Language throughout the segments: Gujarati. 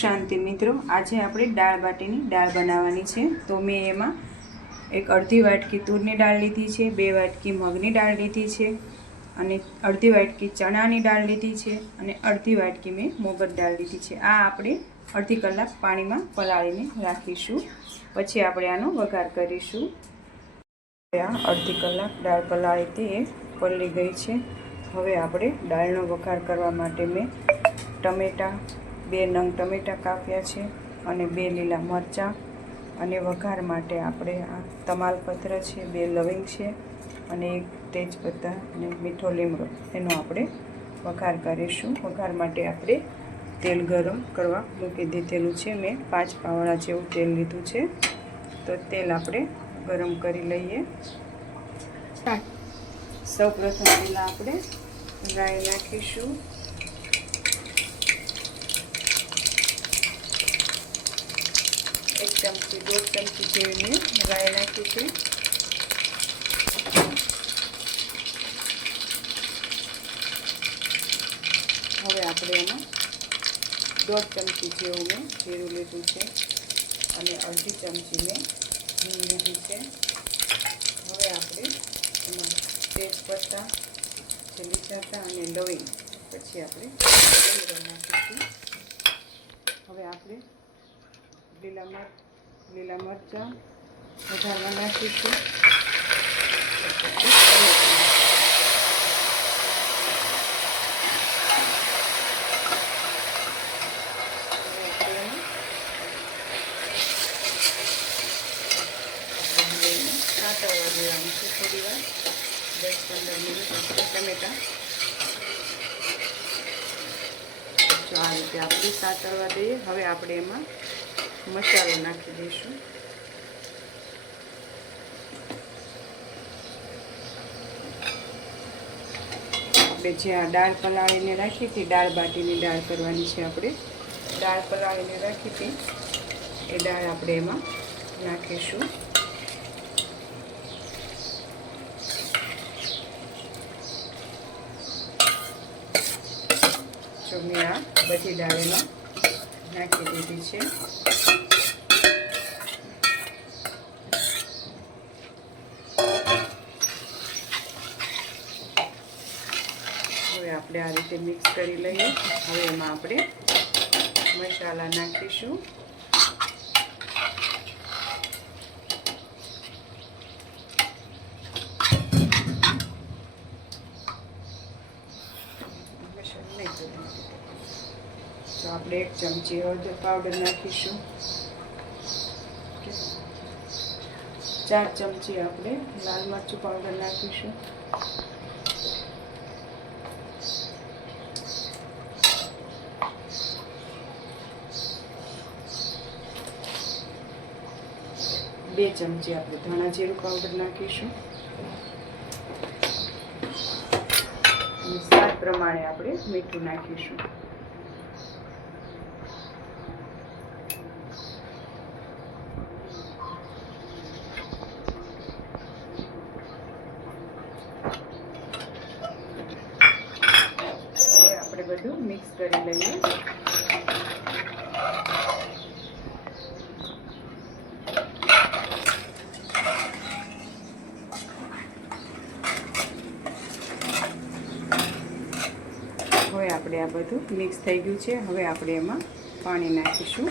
શાંતિ મિત્રો, આજે આપણે દાળ બાટીની દાળ બનાવવાની છે। તો મેં એમાં એક અડધી વાટકી તુરની દાળ લીધી છે, 2 વાટકી મગની દાળ લીધી છે અને અડધી વાટકી ચણાની દાળ લીધી છે અને અડધી વાટકી મેં મોગર દાળ લીધી છે। આ આપણે અડધી કલાક પાણીમાં પલાળીને રાખીશું, પછી આપણે આનો વઘાર કરીશું। આ અડધી કલાક દાળ પલાળી હતી એ પલળી ગઈ છે। હવે આપણે દાળનો વઘાર કરવા માટે મેં ટમેટાં 2 નંગ ટમેટાં કાપ્યા છે અને 2 લીલા મરચાં અને વઘાર માટે આપણે આ તમાલપત્ર છે, 2 લવિંગ છે અને 1 તેજપત્તા અને મીઠો લીમડો એનો આપણે વઘાર કરીશું। વઘાર માટે આપણે તેલ ગરમ કરવા મૂકી દીધેલું છે। મેં 5 પાવડા જેવું તેલ લીધું છે, તો તેલ આપણે ગરમ કરી લઈએ। સૌપ્રથમ પહેલાં આપણે રાઈ નાખીશું। એક ચમચી 1.5 ચમચી જેવી મેં રાઈ નાખી છે। હવે આપણે એમાં 1.5 ચમચી જેવું મેં જીરું લીધું છે અને અડધી ચમચી મેં હિંગ લીધી છે। હવે આપણે એમાં તેજપત્તા જે લીધા હતા અને લવિંગ, પછી આપણે નાખીશું। હવે આપણે લીલા મરચાં વઘારમાં નાખીશું। સાતળવા દેવાનું છે થોડી વાર, 10-15 મિનિટ આપણે ટમેટાં જો આ રીતે આપણે સાતળવા દઈએ। હવે આપણે એમાં મસાલો નાખી દઈશું। આપણે જે આ દાળ પલાળીને રાખી હતી, દાળ બાટીની દાળ કરવાની છે આપણે, દાળ પલાળીને રાખી હતી એ દાળ આપણે એમાં નાખીશું। જો મેં આ બધી દાળ એમાં નાખી દીધી છે। હવે આપણે આ રીતે મિક્સ કરી લઈએ। હવે એમાં આપણે મસાલા નાખીશું। તો આપણે 1 ચમચી હળદર પાવડર નાખીશું, 4 ચમચી આપણે લાલ મરચું પાવડર નાખીશું, બે ચમચી આપણે ધાણા જીરું પાવડર નાખીશું અને સ્વાદ પ્રમાણે આપણે મીઠું નાખીશું। હવે આપણે બધું મિક્સ કરી લઈએ। હવે આપણે આ બધું મિક્સ થઈ ગયું છે। હવે આપણે એમાં પાણી નાખીશું।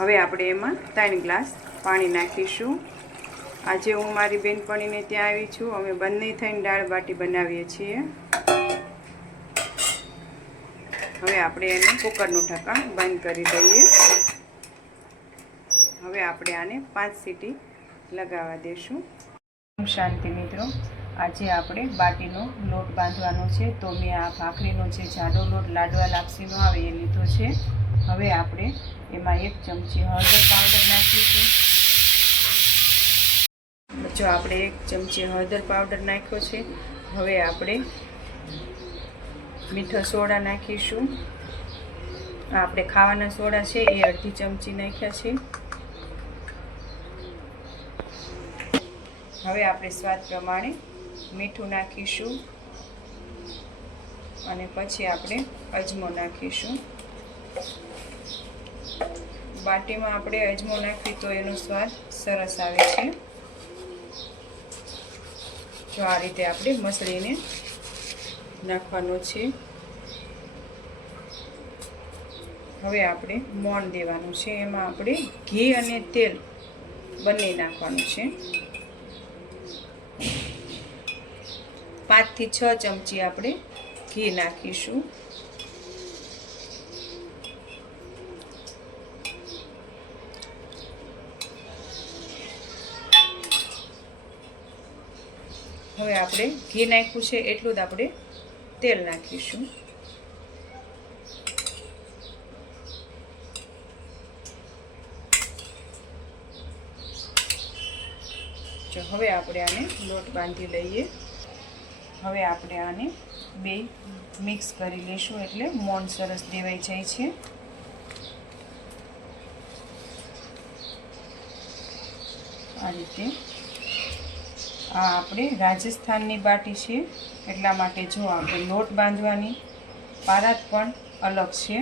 હવે આપણે એમાં 3 ગ્લાસ પાણી નાખીશું। આજે હું મારી બેનપણીને ત્યાં આવી છું, અમે બંને થઈને દાળ બાટી બનાવીએ છીએ। હવે આપણે એને કુકરનું ઢક્કણ બંધ કરી દઈએ। હવે આપણે આને 5 સીટી લગાવવા દઈશું। શાંતિ મિત્રો, આજે આપણે બાટીનો લોટ બાંધવાનો છે, તો મેં આ ભાખરીનો જે જાડો લોટ લાડવા લાપસીનો આવે એ લીધો છે। હવે આપણે એમાં 1 ચમચી હળદર પાવડર નાખીશું। જો આપણે 1 ચમચી હળદર પાવડર નાખ્યો છે। હવે આપણે મીઠો સોડા નાખીશું। આપણે ખાવાના સોડા છે એ અડધી ચમચી નાખ્યા છે। હવે આપણે સ્વાદ પ્રમાણે મીઠું નાખીશું। અને પછી આપણે અજમો નાખીશું. બાટીમાં આપણે અજમો નાખીએ તો એનો સ્વાદ સરસ આવે છે. જો આ રીતે આપણે મસળીને નાખવાનો છે. હવે આપણે મોણ દેવાનું છે. એમાં આપણે ઘી અને તેલ બંને નાખવાનું છે. 5 થી 6 ચમચી આપણે ઘી નાખીશું. હવે આપણે ઘી નાખ્યું છે એટલું જ આપણે તેલ નાખીશું. જો હવે આપણે આને લોટ બાંધી લઈએ. હવે આપણે આને બે મિક્સ કરી લઈશું એટલે મોણ સરસ દેવાઈ જાય છે. આ રીતે આ આપણે રાજસ્થાનની બાટી છે એટલા માટે જો આપણે લોટ બાંધવાની પારાત પણ અલગ છે.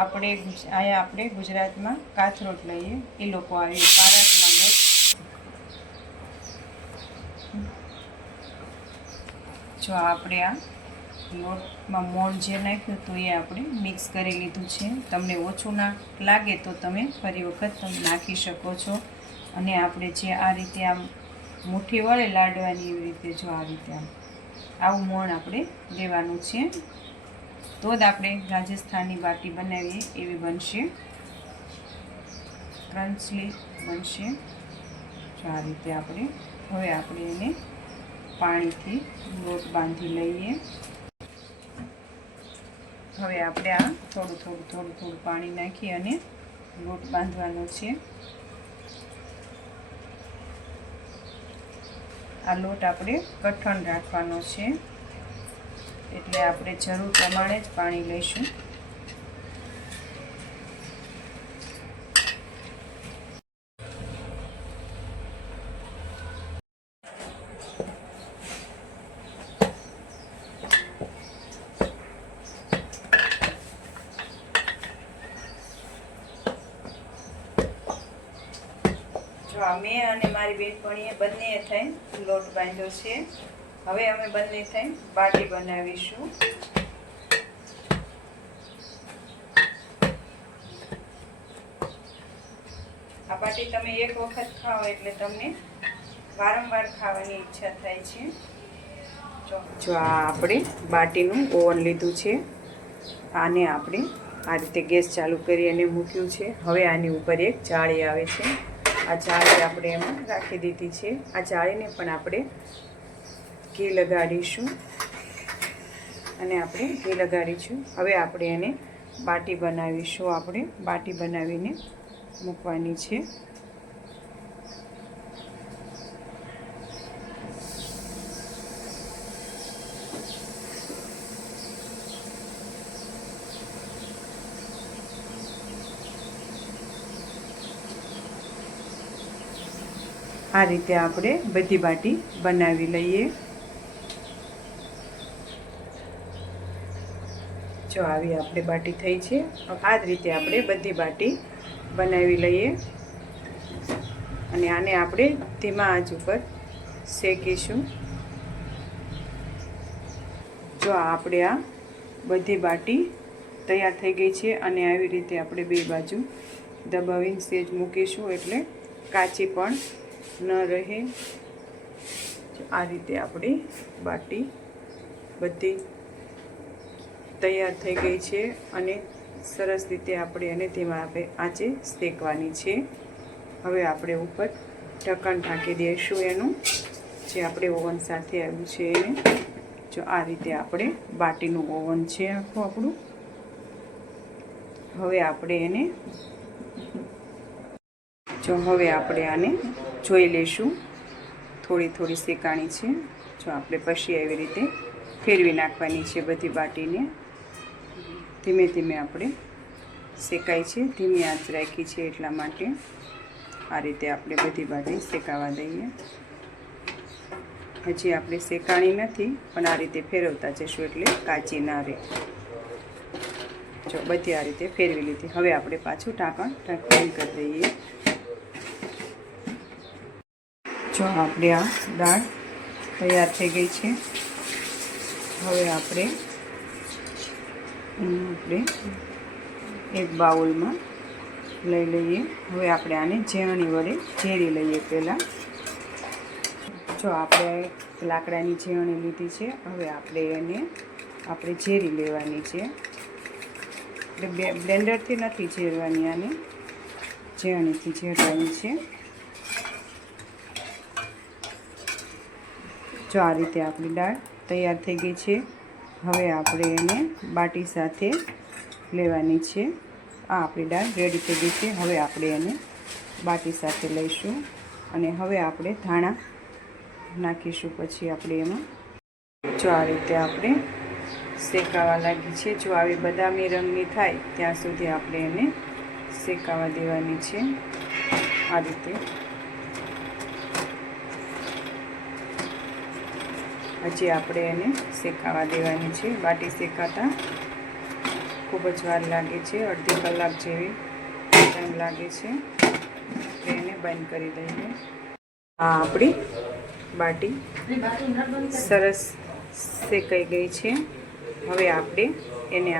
આપણે ગુજરાતમાં કાથરોટ લઈએ, એ લોકો આવી પારાતમાં લોટ. જો આપણે આ લોટમાં મોણ જે નાખ્યું તો એ આપણે મિક્સ કરી લીધું છે. તમને ઓછું ના લાગે તો તમે ફરી વખત તમે નાખી શકો છો. અને આપણે જે આ રીતે આમ મુઠ્ઠી વડે લાડવાની એવી રીતે જો આ રીતે આવું મોણ આપણે લેવાનું છે. તો જ આપણે રાજસ્થાનની બાટી બનાવીએ એવી બનશે, ક્રન્ચલી બનશે. જો આ રીતે આપણે હવે આપણે એને પાણીથી લોટ બાંધી લઈએ. હવે આપણે આ થોડું પાણી નાખી અને લોટ બાંધવાનો છે. આ લોટ આપણે કઠણ રાખવાનો છે એટલે આપણે જરૂર પ્રમાણે જ પાણી લઈશું. મેં અને મારી બેનપણીએ બંને થઈ લોટ બાંધ્યો છે. હવે અમે બંને થઈ બાટી બનાવીશું. આ બાટી તમે એક વખત ખાઓ એટલે તમને વારંવાર ખાવાની ઈચ્છા થાય છે. જો આ આપણે બાટીનું ઓવન લીધું છે. આને આપણે આ રીતે ગેસ ચાલુ કરી અને મૂક્યું છે. હવે આની ઉપર એક જાળી આવે છે. આ જાળી આપણે એમાં રાખી દીધી છે. આ જાળીને પણ આપણે ઘી લગાડીશું અને આપણે ઘી લગાડીશું. હવે આપણે એને બાટી બનાવીશું. આપણે બાટી બનાવીને મૂકવાની છે. આ રીતે આપણે બધી બાટી બનાવી લઈએ. જો આવી આપણે બાટી થઈ છે. આ જ રીતે આપણે બધી બાટી બનાવી લઈએ અને આને આપણે ધીમા આંચ ઉપર શેકીશું. જો આપણે આ બધી બાટી તૈયાર થઈ ગઈ છે અને આવી રીતે આપણે બે બાજુ દબાવીને સેજ મૂકીશું એટલે કાચી પણ ન રહે. આ રીતે આપણી બાટી બધી તૈયાર થઈ ગઈ છે અને સરસ રીતે આપણે એને ધીમા આંચે શેકવાની છે. હવે આપણે ઉપર ઢક્કણ ઢાંકી દઈશું એનું, જે આપણે ઓવન સાથે આવ્યું છે એને. જો આ રીતે આપણે બાટીનું ઓવન છે આખું આપણું. હવે આપણે એને હવે આપણે આને જોઈ લઈશું. થોડી શેકાણી છે. જો આપણે પછી એવી રીતે ફેરવી નાખવાની છે બધી બાટીને. ધીમે ધીમે આપણે શેકાય છે, ધીમી આંચ રાખી છે એટલા માટે. આ રીતે આપણે બધી બાટી શેકાવા દઈએ. હજી આપણે શેકાણી નથી, પણ આ રીતે ફેરવતા જઈશું એટલે કાચી ના રહે. જો બધી આ રીતે ફેરવી લીધી. હવે આપણે પાછું ઢાંકણ બંધ કરી દઈએ. જો આપણે આ દાળ તૈયાર થઈ ગઈ છે. હવે આપણે એક બાઉલમાં લઈ લઈએ. હવે આપણે આને ઝેરણી વડે ઝેરી લઈએ. પહેલાં જો આપણે લાકડાની ઝેરણી લીધી છે. હવે આપણે એને ઝેરી લેવાની છે. એટલે બ્લેન્ડરથી નથી ઝેરવાની, આને ઝેરણીથી ઝેરવાની છે. જો આ રીતે આપણી દાળ તૈયાર થઈ ગઈ છે. હવે આપણે એને બાટી સાથે લેવાની છે. આ આપણી દાળ રેડી થઈ ગઈ છે. હવે આપણે એને બાટી સાથે લઈશું અને હવે આપણે ધાણા નાખીશું. પછી આપણે એમાં જો આ રીતે આપણે શેકાવા લાગી છે. જો આવી બદામી રંગની થાય ત્યાં સુધી આપણે એને શેકાવા દેવાની છે. આ રીતે હજી આપણે એને શેકાવા દેવાની છે. બાટી શેકાતા ખૂબ જ વાર લાગે છે, અડધી કલાક જેવી ટાઈમ લાગે છે. એને બંધ કરી દઈએ. આ આપણી બાટી સરસ શેકાઈ ગઈ છે. હવે એને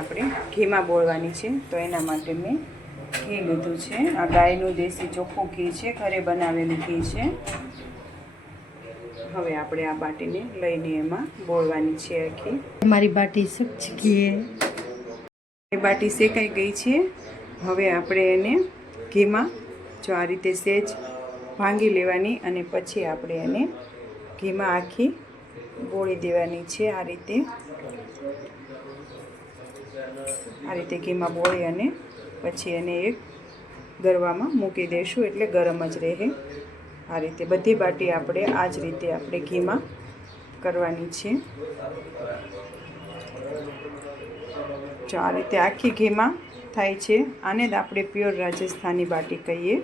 ઘીમાં બોળવાની છે. તો એના માટે મેં ઘી લીધું છે. આ ગાયનું દેશી ચોખ્ખું ઘી છે, ઘરે બનાવેલું ઘી છે. હવે આપણે આ બાટીને લઈને એમાં બોળવાની છે આખી. हमारी बाटी सूख चुकी है. બાટી શેકાઈ ગઈ છે. હવે આપણે એને ઘીમાં જો આ રીતે સહેજ ભાંગી લેવાની અને પછી આપણે એને ઘીમાં આખી બોળી દેવાની છે. આ રીતે ઘીમાં બોળી અને પછી એને એક ગરવામાં મૂકી દઈશું, એટલે ગરમ જ રહે. આ રીતે બધી બાટી આપણે આ જ રીતે ઘીમાં કરવાની છે. જો આ રીતે આખી ઘીમાં થાય છે. આને જ આપણે પ્યોર રાજસ્થાની બાટી કહીએ.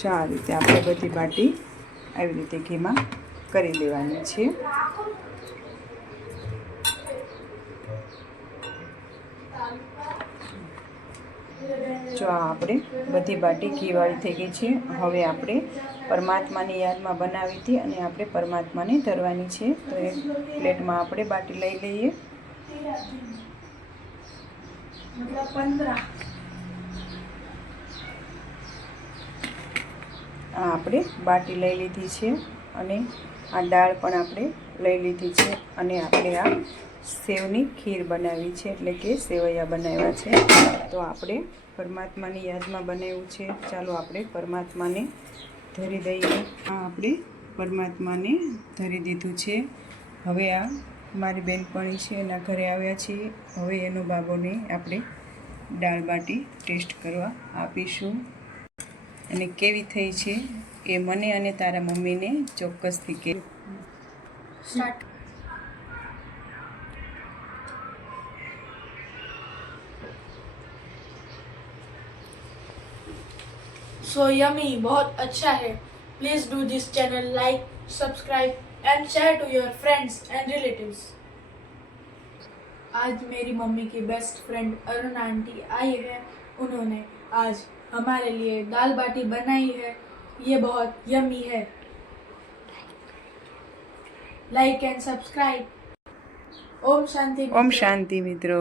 જો આ રીતે આપણે બધી બાટી આવી રીતે ઘીમાં કરી લેવાની છે. જો આપણે બધી બાટી ઘીવાળી થઈ ગઈ છે. હવે આપણે પરમાત્માની યાદમાં બનાવી હતી અને આપણે પરમાત્માને ધરવાની છે. તો એક પ્લેટમાં આપણે બાટી લઈ લઈએ. આ આપણે બાટી લઈ લીધી છે અને આ દાળ પણ આપણે લઈ લીધી છે અને આપણે આ સેવની ખીર બનાવી છે, એટલે કે સેવૈયા બનાવ્યા છે. તો આપણે પરમાત્માની યાદમાં બનાવ્યું છે. ચાલો આપણે પરમાત્માને ધરી દઈએ. આ આપણે પરમાત્માને ધરી દીધું છે. હવે આ મારી બેનપણી છે, એના ઘરે આવ્યા છીએ. હવે એનો બાબોને આપણે દાળ બાટી ટેસ્ટ કરવા આપીશું અને કેવી થઈ છે એ મને અને તારા મમ્મીને ચોક્કસથી કે. So yummy, बहुत अच्छा है. Please do this channel, like, subscribe and share to your friends and relatives. आज मेरी मम्मी की बेस्ट फ्रेंड अरुण आंटी आई है. उन्होंने आज हमारे लिए दाल बाटी बनाई है. ये बहुत यम्मी है. Like and subscribe. ओम शांति. ઓમ શાંતિ મિત્રો.